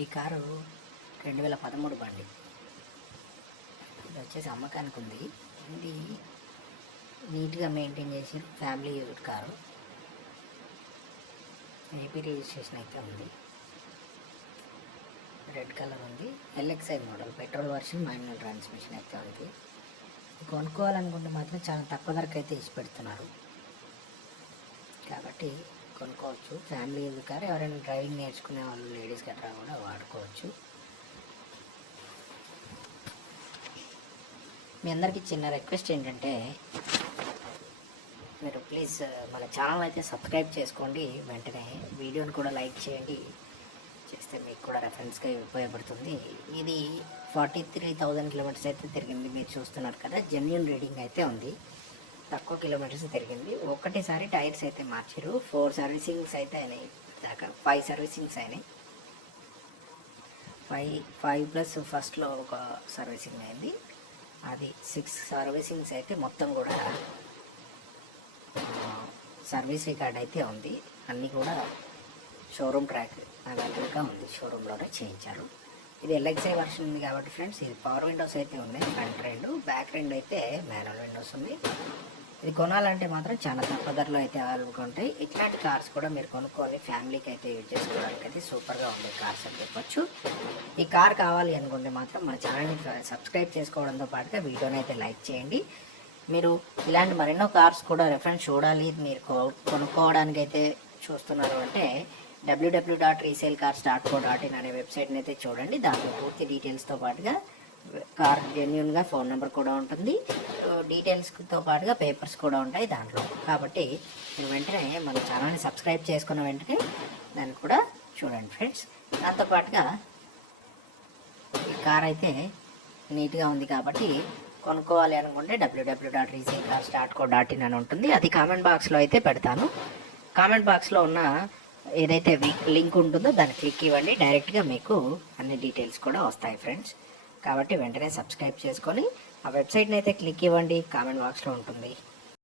ఈ కారు రెండు వేల పదమూడు బండి. ఇది వచ్చేసి అమ్మకానికి ఉంది ఇది నీట్గా మెయింటైన్ చేసి family use car. AP registration అయితే ఉంది. రెడ్ కలర్ ఉంది. LXI model petrol version manual transmission అయితే ఉంది. కొనుక్కోవాలనుకుంటే మాత్రం చాలా తక్కువ ధరకు అయితే ఇచ్చి పెడుతున్నారు. కాబట్టి కొనుక్కోవచ్చు. ఫ్యామిలీ యూజ్ కార్ ఎవరైనా డ్రైవింగ్ నేర్చుకునే వాళ్ళు లేడీస్ గట్రా కూడా వాడుకోవచ్చు. మీ అందరికీ చిన్న రిక్వెస్ట్ ఏంటంటే మీరు ప్లీజ్ మన ఛానల్ అయితే సబ్స్క్రైబ్ చేసుకోండి. వెంటనే వీడియోని కూడా లైక్ చేయండి. చేస్తే మీకు కూడా రెఫరెన్స్గా ఉపయోగపడుతుంది. ఇది ఫార్టీ త్రీ థౌజండ్ కిలోమీటర్స్ అయితే తిరిగింది. మీరు చూస్తున్నారు కదా జెన్యున్ రీడింగ్ అయితే ఉంది. తక్కువ కిలోమీటర్స్ తిరిగింది. ఒకటేసారి టైర్స్ అయితే మార్చారు ఫోర్ సర్వీసింగ్స్ అయితే అయినాయి. దాకా ఫైవ్ సర్వీసింగ్స్ అయినాయి. ఫైవ్ ఫైవ్ ప్లస్ ఫస్ట్లో ఒక సర్వీసింగ్ అయింది. అది సిక్స్ సర్వీసింగ్స్ అయితే మొత్తం కూడా సర్వీస్ రికార్డ్ అయితే ఉంది. అన్నీ కూడా షోరూమ్ ట్రాక్ అవైలబుల్గా ఉంది. షోరూంలోనే చేయించారు. ఇది ఎల్ఎక్సై వర్షన్ ఉంది కాబట్టి ఫ్రెండ్స్ ఇది పవర్ విండోస్ అయితే ఉన్నాయి ఫ్రంట్ రెండు బ్యాక్ రెండు అయితే మాన్యువల్ విండోస్ ఉన్నాయి. ఇది కొనాలంటే మాత్రం చాలా తక్కువ ధరలో అయితే అవైలబుల్గా ఉంటాయి. ఇట్లాంటి కార్స్ కూడా మీరు కొనుక్కొని ఫ్యామిలీకి అయితే యూజ్ చేసుకోవడానికి అయితే సూపర్గా ఉండే కార్స్ అని చెప్పొచ్చు. ఈ కార్ కావాలి అనుకుంటే మాత్రం మన ఛానల్ని సబ్స్క్రైబ్ చేసుకోవడంతో పాటుగా వీడియోని అయితే లైక్ చేయండి. మీరు ఇలాంటి మరెన్నో కార్స్ కూడా రెఫరెన్స్ చూడాలి. మీరు కొ- కొనుక్కోవడానికి అయితే చూస్తున్నారు అంటే W W dot resale cars dot co dot in అనే వెబ్సైట్ని అయితే చూడండి. దాంట్లో పూర్తి డీటెయిల్స్తో పాటుగా కార్ జెన్యున్గా ఫోన్ నెంబర్ కూడా ఉంటుంది. డీటెయిల్స్తో పాటుగా పేపర్స్ కూడా ఉంటాయి దాంట్లో. కాబట్టి మీరు వెంటనే మన ఛానల్ని సబ్స్క్రైబ్ చేసుకున్న వెంటనే దాన్ని కూడా చూడండి ఫ్రెండ్స్. దాంతోపాటుగా ఈ కార్ అయితే నీట్గా ఉంది కాబట్టి కొనుక్కోవాలి అనుకుంటే W W dot resale car dot co dot in అని ఉంటుంది. అది కామెంట్ బాక్స్లో అయితే పెడతాను. కామెంట్ బాక్స్లో ఉన్న ఏదైతే లింక్ ఉంటుందో దాన్ని క్లిక్ ఇవ్వండి. డైరెక్ట్గా మీకు అన్ని డీటెయిల్స్ కూడా వస్తాయి ఫ్రెండ్స్. కాబట్టి వెంటనే సబ్స్క్రైబ్ చేసుకొని ఆ వెబ్సైట్ని అయితే క్లిక్ ఇవ్వండి. కామెంట్ బాక్స్లో ఉంటుంది.